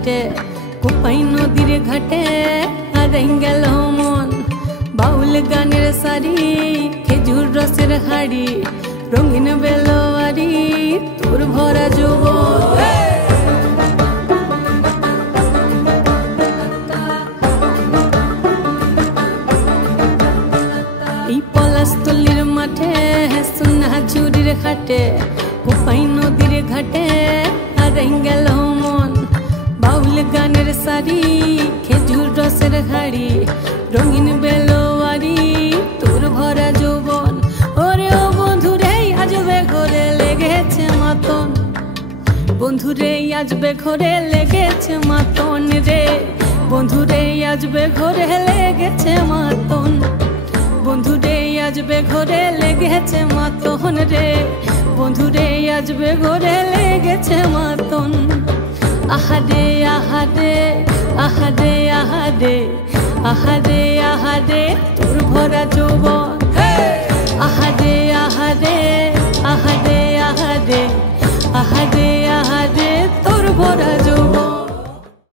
হাটে কোপাই নদীর ঘাটে হারাই গেল মন বাউল গানের সারি খেজুর রসের হাড়ি রঙিন বেলোয়ারি তোর ভরা যৌবন এই পলাশতলির মাঠে সোনা চুরির খাটে কোপাই নদীর ঘাটে হারাই গেল মন বাউল গানের সারি খেজুর রসের হাড়ি রঙিন বেলোয়ারি তোর ভরা যৌবন ওরে ও বন্ধুরে আজবে ঘরে লেগেছে মাতন বন্ধুরে আজবে ঘরে লেগেছে মাতন রে বন্ধুরে আজবে ঘরে লেগেছে মাতন বন্ধুরে আজবে ঘরে লেগেছে মাতন রে বন্ধুরে আজবে ঘরে লেগেছে মাতন আহারে আহারে আহারে আহারে আহারে